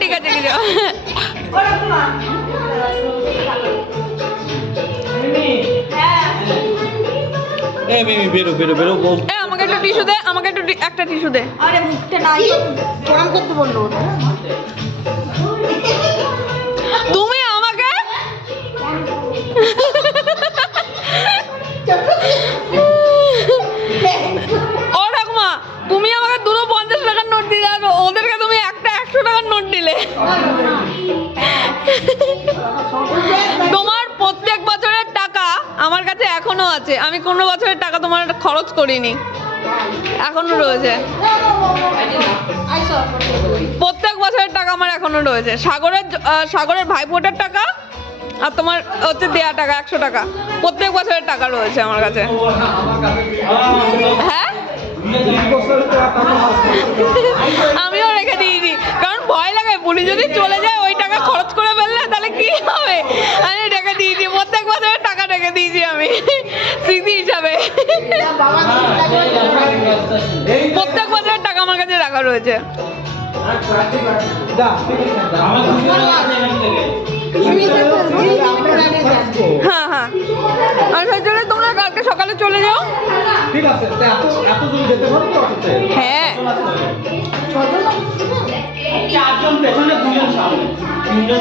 ঠিক আছে কিছু আমাকে একটা টিস্যু দে, আমাকে একটা টিস্যু দে। আরে মুখটা নাই গরম করতে বললো তুমি আমাকে ও ঠাকুমা, তুমি আমাকে দুটো 50 টাকার নোট দিলে আর ওদেরকে তুমি একটা 100 টাকার নোট দিলে। তোমার প্রত্যেক বছরের টাকা আমার কাছে এখনো আছে, আমি কোনো বছরের টাকা তোমার খরচ করিনি, এখনো রয়েছে। প্রত্যেক বছরের টাকা আমার এখনো রয়েছে। সাগরের ভাইফোঁটার টাকা আর তোমার হচ্ছে দেয়া টাকা 100 টাকা, প্রত্যেক বছরের টাকা রয়েছে আমার কাছে। হ্যাঁ আমিও রেখে দিয়েছি, কারণ ভয় লাগে পুলিশ যদি চলে যায় ওই টাকা খরচ করে ফেললে তাহলে কি হবে। আমি রেখে দিয়েছি, প্রত্যেক বছরের টাকা রেখে দিয়েছি আমি স্মৃতি হিসাবে। প্রত্যেক বছরের টাকা আমার কাছে রাখা রয়েছে। হ্যাঁ হ্যাঁ, আর সেই জন্য তোমরা কালকে সকালে চলে যাও। ঠিক আছে, এত দূর যেতে হবে তো? হ্যাঁ, 4 জন পেছনে 2 জন সামনে 3 জন।